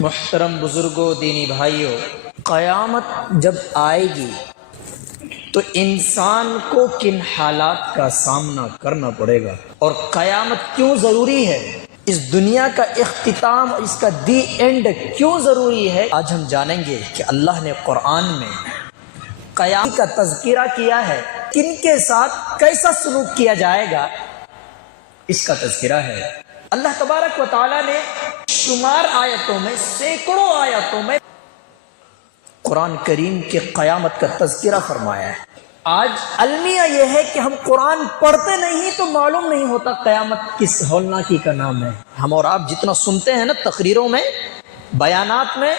محترم بزرگوں، دینی بھائیوں، قیامت جب آئے گی تو انسان کو کن حالات کا سامنا کرنا پڑے گا، اور قیامت کیوں ضروری ہے، اس دنیا کا اختتام، اس کا دی اینڈ کیوں ضروری ہے، آج ہم جانیں گے کہ اللہ نے قرآن میں قیامت کا تذکرہ کیا ہے، کن کے ساتھ کیسا سلوک کیا جائے گا، اس کا تذکرہ ہے۔ اللہ تبارک و تعالی نے شمار آیتوں میں، سینکڑوں آیتوں میں قرآن کریم کے قیامت کا تذکرہ فرمایا ہے۔ آج المیہ یہ ہے کہ ہم قرآن پڑھتے نہیں تو معلوم نہیں ہوتا قیامت کس ہولناکی کا نام ہے۔ ہم اور آپ جتنا سنتے ہیں نا تقریروں میں، بیانات میں،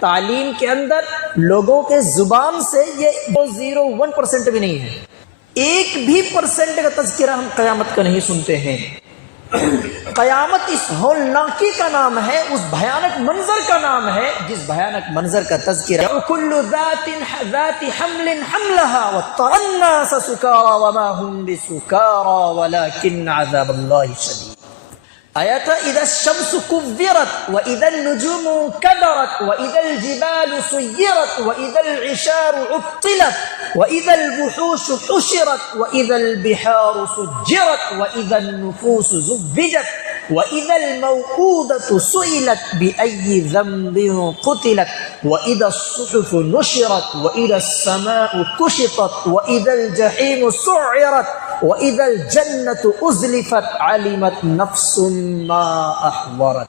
تعلیم کے اندر، لوگوں کے زبان سے، یہ 0.1% بھی نہیں ہے، 1% کا تذکرہ ہم قیامت کا نہیں سنتے ہیں۔ قیامت اس ہولناکی کا نام ہے، اس بھیانک منظر کا نام ہے جس بھیانک منظر کا تذکرہ کل ذات حمل حملها وترى الناس سکارى وما هم بسکارى ولكن عذاب الله شدید۔ آیت اذا الشمس كورت واذا النجوم كدرت واذا الجبال سيرت واذا العشار عطلت واذا الوحوش حشرت واذا البحار سجرت واذا النفوس زوجت واذا الموءودة سئلت بأي ذنب قتلت واذا الصحف نشرت واذا السماء كشطت واذا الجحيم سعرت وَإِذَا الْجَنَّةُ أُزْلِفَتْ عَلِمَتْ نَفْسٌ مَا أَحْضَرَتْ۔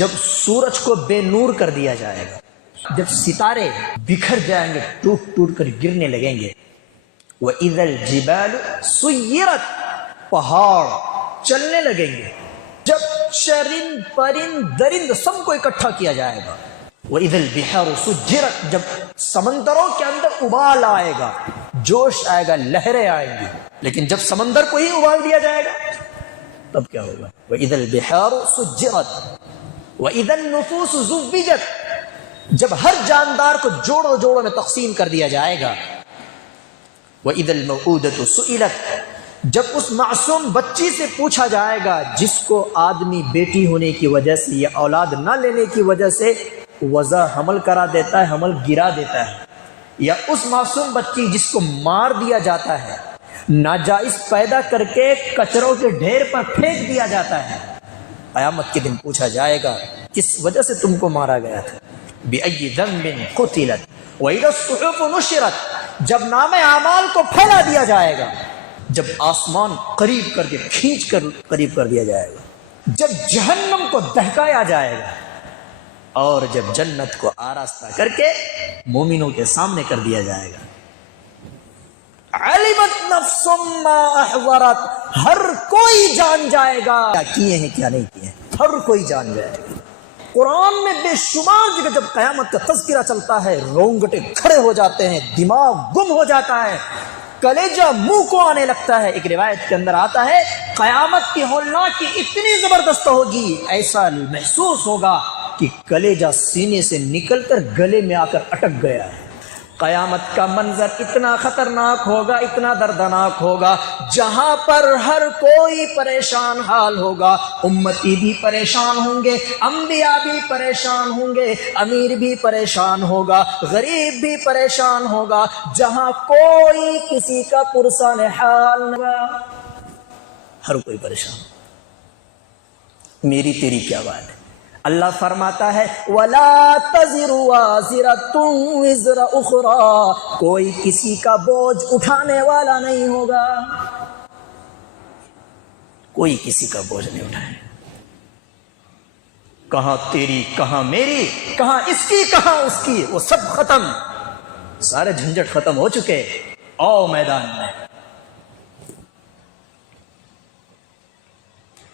جب سورج کو بے نور کر دیا جائے گا، جب ستارے بکھر جائیں گے، ٹوٹ ٹوٹ کر گرنے لگیں گے، وَإِذَا الْجِبَالُ سُيِّرَتْ، پہاڑ چلنے لگیں گے، جب چرند پرند درند سب کو اکٹھا کیا جائے گا، وَإِذَا الْبِحَارُ سُجِّرَتْ، جب سمندروں کے اندر ابال آئے گا، جوش آئے گا، لہریں آئیں گی، لیکن جب سمندر کو ہی ابال دیا جائے گا تب کیا ہوگا؟ وَإِذَا الْبِحَارُ سُجِّرَتْ وَإِذَا النُّفُوسُ زُوِّجَتْ، جب ہر جاندار کو جوڑوں جوڑوں میں تقسیم کر دیا جائے گا، وَإِذَا الْمَوْءُودَةُ سُئِلَتْ، جب اس معصوم بچی سے پوچھا جائے گا جس کو آدمی بیٹی ہونے کی وجہ سے یا اولاد نہ لینے کی وجہ سے وضع حمل کرا دیتا ہے، حمل گرا دیتا ہے، یا اس معصوم بچی جس کو مار دیا جاتا ہے، ناجائز پیدا کر کے کچروں کے ڈھیر پر پھینک دیا جاتا ہے، قیامت کے دن پوچھا جائے گا کس وجہ سے تم کو مارا گیا تھا، بِأَيِّ ذَنبٍ قُتِلَتْ وَإِذَا الصُّحُفُ نُشِرَتْ، جب نام اعمال کو پھیلا دیا جائے گا، جب آسمان قریب کر کے کھینچ کر قریب کر دیا جائے گا، جب جہنم کو دہکایا جائے گا، اور جب جنت کو آراستہ کر کے مومنوں کے سامنے کر دیا جائے گا، علمت نفس ما احضرت، ہر کوئی جان جائے گا کیا کیے ہیں کیا نہیں کیے ہیں، ہر کوئی جان جائے گا۔ قرآن میں بے شمار جگہ جب قیامت کا تذکرہ چلتا ہے رونگٹے کھڑے ہو جاتے ہیں، دماغ گم ہو جاتا ہے، کلیجہ منہ کو آنے لگتا ہے۔ ایک روایت کے اندر آتا ہے قیامت کی ہولناکی اتنی زبردست ہوگی، ایسا محسوس ہوگا کہ کلیجہ سینے سے نکل کر گلے میں آ کر اٹک گیا ہے۔ قیامت کا منظر اتنا خطرناک ہوگا، اتنا دردناک ہوگا، جہاں پر ہر کوئی پریشان حال ہوگا، امتی بھی پریشان ہوں گے، انبیاء بھی پریشان ہوں گے، امیر بھی پریشان ہوگا، غریب بھی پریشان ہوگا، جہاں کوئی کسی کا پرسان حال نہ، ہر کوئی پریشان۔ میری تیری کیا بات ہے؟ اللہ فرماتا ہے وَلَا تَزِرُ وَازِرَةٌ وِزْرَ أُخْرَى، کوئی کسی کا بوجھ اٹھانے والا نہیں ہوگا، کوئی کسی کا بوجھ نہیں اٹھائے، کہاں تیری کہاں میری، کہاں اس کی کہاں اس کی، وہ سب ختم، سارے جھنجٹ ختم ہو چکے، آؤ میدان میں۔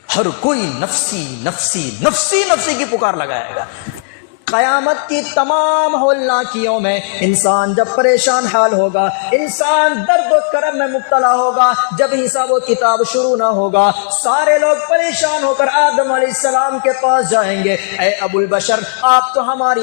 ہر کوئی نفسی نفسی نفسی نفسی کی پکار لگائے گا۔ قیامت کی تمام ہولناکیوں میں انسان جب پریشان حال ہوگا، انسان درد و کرب میں مبتلا ہوگا، جب حساب و کتاب شروع نہ ہوگا، سارے لوگ پریشان ہو کر آدم علیہ السلام کے پاس جائیں گے، اے ابو البشر آپ تو ہمارے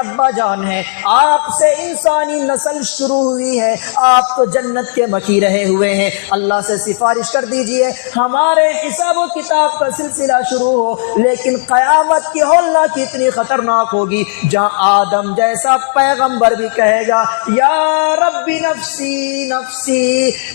ابا جان ہیں، آپ سے انسانی نسل شروع ہوئی ہے، آپ تو جنت کے مکی رہے ہوئے ہیں، اللہ سے سفارش کر دیجئے ہمارے حساب و کتاب کا سلسلہ شروع ہو۔ لیکن قیامت کی ہولناکی اتنی خطرناک ہوگی جہاں آدم جیسا پیغمبر بھی کہے گا یا ربی نفسی نفسی،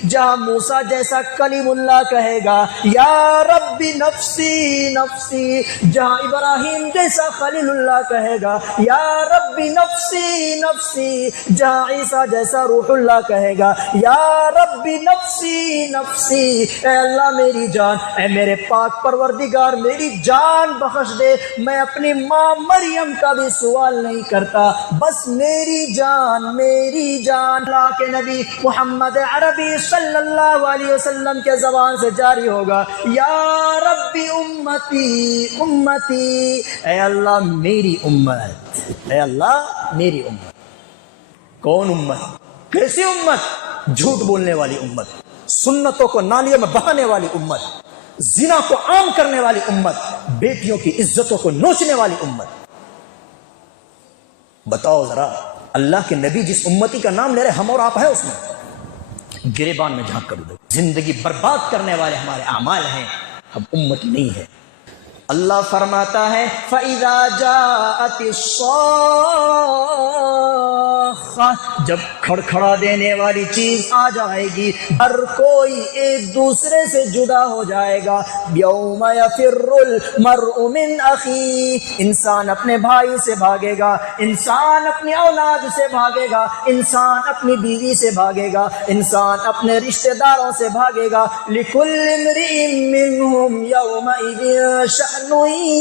جہاں موسیٰ جیسا کلیم اللہ کہے گا یا ربی نفسی نفسی، جہاں ابراہیم جیسا خلیل اللہ کہے گا یا ربی نفسی نفسی، جہاں عیسیٰ جیسا روح اللہ کہے گا یا ربی نفسی نفسی، اے اللہ میری جان، اے میرے پاک پروردگار میری جان بخش دے، میں اپنی ماں مریم کا بھی سوال نہیں کرتا، بس میری جان میری جان۔ اللہ کے نبی محمد عربی صلی اللہ علیہ وسلم کے زبان سے جاری ہوگا یا ربی امتی امتی، اے اللہ میری امت، اے اللہ میری امت۔ کون امت؟ کیسی امت؟ جھوٹ بولنے والی امت، سنتوں کو نالیوں میں بہانے والی امت، زنا کو عام کرنے والی امت، بیٹیوں کی عزتوں کو نوچنے والی امت۔ بتاؤ ذرا، اللہ کے نبی جس امتی کا نام لے رہے ہم اور آپ ہیں اس میں؟ گریبان میں جھانک کر دو، زندگی برباد کرنے والے ہمارے اعمال ہیں، ہم امتی نہیں ہے۔ اللہ فرماتا ہے فَإِذَا جَاءَتِ الصَّاخَّةُ، جب کھڑکھڑا دینے والی چیز آ جائے گی، ہر کوئی ایک دوسرے سے جدا ہو جائے گا۔ يَوْمَ يَفِرُّ الْمَرْءُ مِنْ أَخِيهِ، انسان اپنے بھائی سے بھاگے گا، انسان اپنی اولاد سے بھاگے گا، انسان اپنی بیوی سے بھاگے گا، انسان اپنے رشتہ داروں سے بھاگے گا۔ لِكُلِّ امْرِئٍ مِّنْهُمْ يَوْمَئِذٍ شَأْنٌ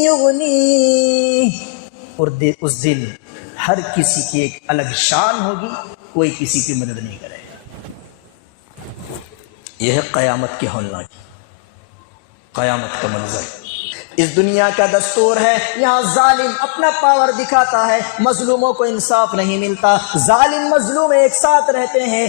یغنی، اور اس دن ہر کسی کی ایک الگ شان ہوگی، کوئی کسی کی مدد نہیں کرے گا۔ یہ ہے قیامت کی ہولناکی، قیامت کا منظر۔ اس دنیا کا دستور ہے، یہاں ظالم اپنا پاور دکھاتا ہے، مظلوموں کو انصاف نہیں ملتا، ظالم مظلوم ایک ساتھ رہتے ہیں،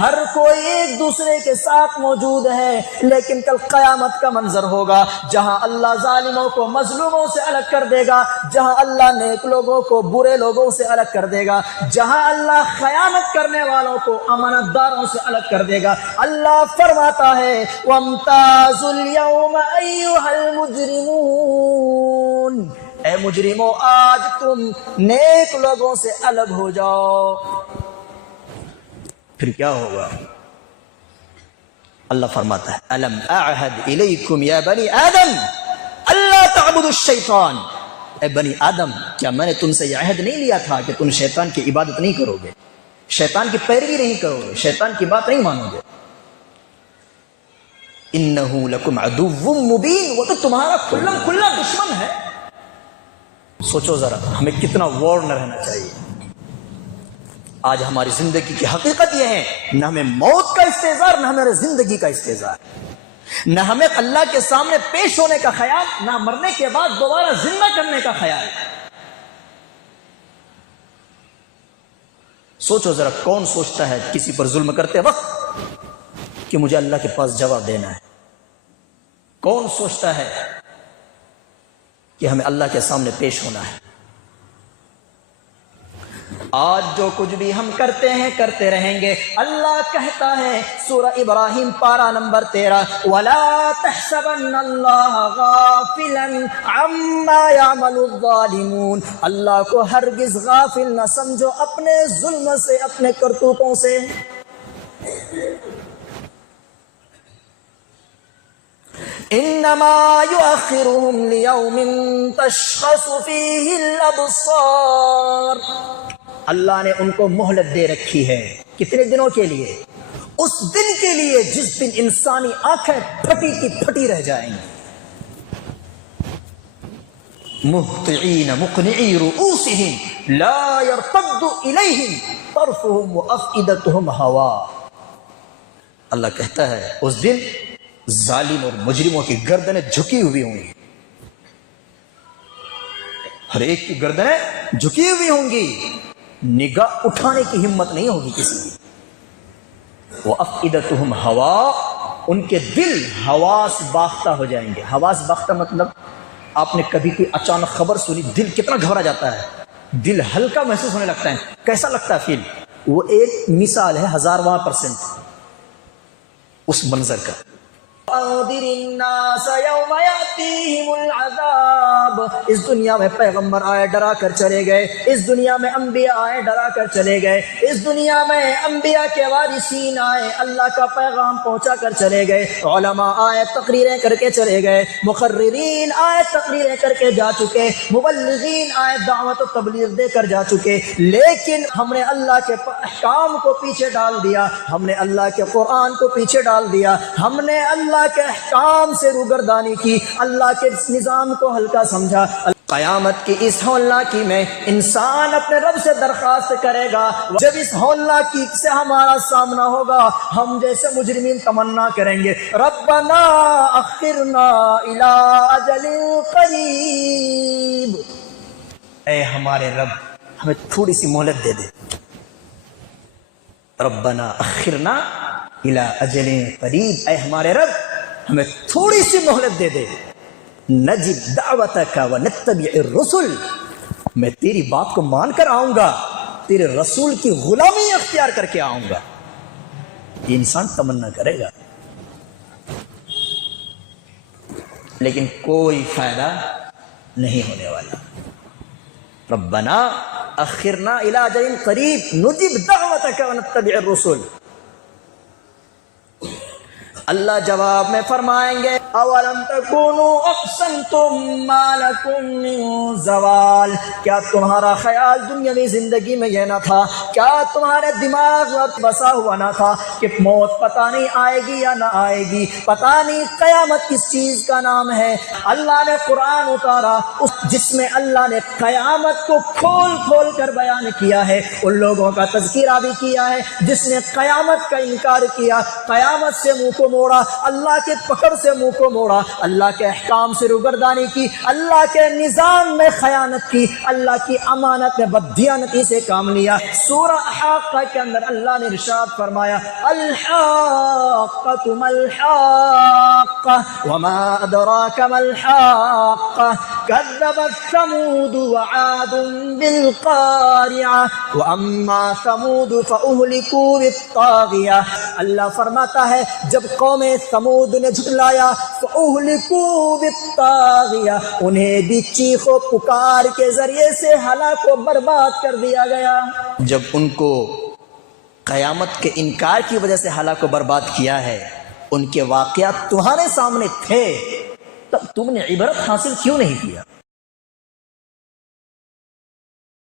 ہر کوئی ایک دوسرے کے ساتھ موجود ہے۔ لیکن کل قیامت کا منظر ہوگا جہاں اللہ ظالموں کو مظلوموں سے الگ کر دے گا، جہاں اللہ نیک لوگوں کو برے لوگوں سے الگ کر دے گا، جہاں اللہ خیانت کرنے والوں کو امانت داروں سے الگ کر دے گا۔ اللہ فرماتا ہے وَامْتَازُوا الْيَوْمَ أَيُّهَا الْمُجْرِمُونَ، اے مجرموں آج تم نیک لوگوں سے الگ ہو جاؤ۔ پھر کیا ہوگا؟ اللہ فرماتا ہے الم اعہد الیکم یا بنی آدم اللہ تعبدوا الشیطان، اے بنی آدم کیا میں نے تم سے یہ عہد نہیں لیا تھا کہ تم شیطان کی عبادت نہیں کرو گے، شیطان کی پیروی نہیں کرو گے، شیطان کی بات نہیں مانو گے۔ انہ لکم عدو مبین، وہ تو تمہارا کھلم کھلا دشمن ہے۔ سوچو ذرا ہمیں کتنا وارن رہنا چاہیے۔ آج ہماری زندگی کی حقیقت یہ ہے، نہ ہمیں موت کا استحضار، نہ ہمارے زندگی کا استحضار، نہ ہمیں اللہ کے سامنے پیش ہونے کا خیال، نہ مرنے کے بعد دوبارہ زندہ کرنے کا خیال۔ سوچو ذرا کون سوچتا ہے کسی پر ظلم کرتے وقت کہ مجھے اللہ کے پاس جواب دینا ہے؟ کون سوچتا ہے کہ ہمیں اللہ کے سامنے پیش ہونا ہے؟ آج جو کچھ بھی ہم کرتے ہیں کرتے رہیں گے۔ اللہ کہتا ہے سورہ ابراہیم پارہ نمبر 13 وَلَا تَحْسَبَنَّ اللَّهَ غَافِلًا عَمَّا يَعْمَلُ الظَّالِمُونَ، اللہ کو ہرگز غافل نہ سمجھو اپنے ظلم سے، اپنے کرتوتوں سے۔ انما یؤخرهم لیوم تشخص فیہ الابصار، اللہ نے ان کو مہلت دے رکھی ہے، کتنے دنوں کے لیے؟ اس دن کے لیے جس دن انسانی آنکھیں پھٹی کی پھٹی رہ جائیں گی۔ مہطعین مقنعی رؤوسہم لا یرتد الیہم طرفہم وافئدتہم ہواء، اللہ کہتا ہے اس دن ظالم اور مجرموں کی گردنیں جھکی ہوئی ہوں گی، ہر ایک کی گردنیں جھکی ہوئی ہوں گی، نگاہ اٹھانے کی ہمت نہیں ہوگی کسی کی۔ وَأَفْئِدَتُهُمْ ہَوَا، ان کے دل حواس باختہ ہو جائیں گے۔ حواس باختہ مطلب آپ نے کبھی کوئی اچانک خبر سنی، دل کتنا گھبرا جاتا ہے، دل ہلکا محسوس ہونے لگتا ہے، کیسا لگتا ہے فیل؟ وہ ایک مثال ہے 1000% اس منظر کا۔ وَأَنذِرِ النَّاسَ يَوْمَ يَأْتِيهِمُ الْعَذَابُ، اس دنیا میں پیغمبر آئے ڈرا کر چلے گئے، اس دنیا میں انبیاء آئے ڈرا کر چلے گئے، اس دنیا میں انبیاء کے وارثین آئے اللہ کا پیغام پہنچا کر چلے گئے، علماء آئے تقریریں کر کے چلے گئے، مقررین آئے تقریریں کر کے جا چکے، مبلغین آئے دعوت و تبلیغ دے کر جا چکے، لیکن ہم نے اللہ کے احکام کو پیچھے ڈال دیا، ہم نے اللہ کے قرآن کو پیچھے ڈال دیا، ہم نے اللہ کے احکام سے روگردانی کی، اللہ کے نظام کو ہلکا سمجھا۔ قیامت کی اس ہولناکی میں انسان اپنے رب سے درخواست کرے گا، جب اس ہولناکی سے ہمارا سامنا ہوگا ہم جیسے مجرمین تمنا کریں گے، ربنا اخرنا الی اجل قریب، اے ہمارے رب ہمیں تھوڑی سی مہلت دے دے، ربنا اخرنا الی اجل قریب، اے ہمارے رب ہمیں تھوڑی سی مہلت دے دے، نجب دعوتک ونتبع الرسل، میں تیری بات کو مان کر آؤں گا، تیرے رسول کی غلامی اختیار کر کے آؤں گا۔ یہ انسان تمنا کرے گا لیکن کوئی فائدہ نہیں ہونے والا۔ ربنا اخرنا الی اجل قریب نجب دعوتک ونتبع الرسل، اللہ جواب میں فرمائیں گے اولم تکونوا اقسمتم ما لکم من زوال، کیا تمہارا خیال دنیاوی زندگی میں یہ نہ تھا، کیا تمہارے دماغ میں بسا ہوا نہ تھا کہ موت پتہ نہیں آئے گی یا نہ آئے گی، پتہ نہیں قیامت کس چیز کا نام ہے۔ اللہ نے قرآن اتارا جس میں اللہ نے قیامت کو کھول کھول کر بیان کیا ہے، ان لوگوں کا تذکرہ بھی کیا ہے جس نے قیامت کا انکار کیا، قیامت سے منہ کو موڑا، اللہ کے پکڑ سے منہ کو موڑا، اللہ کے احکام سے روگردانی کی، اللہ کے نظام میں خیانت کی، اللہ کی امانت میں بددیانتی سے کام لیا۔ سورہ حاقہ کے اندر اللہ نے ارشاد فرمایا الحاقۃ ما الحاقہ وما ادراک ما الحاقہ کذبت ثمود وعاد بالقارعہ واما ثمود فاہلکوا بالطاغیہ، اللہ فرماتا ہے جب قوم ثمود نے جھٹلایا فاہلکوا بالطاغیہ، انہیں بھی چیخ و پکار کے ذریعے سے ہلاک و برباد کر دیا گیا۔ جب ان کو قیامت کے انکار کی وجہ سے ہلاک و برباد کیا ہے، ان کے واقعات تمہارے سامنے تھے، تب تم نے عبرت حاصل کیوں نہیں کیا؟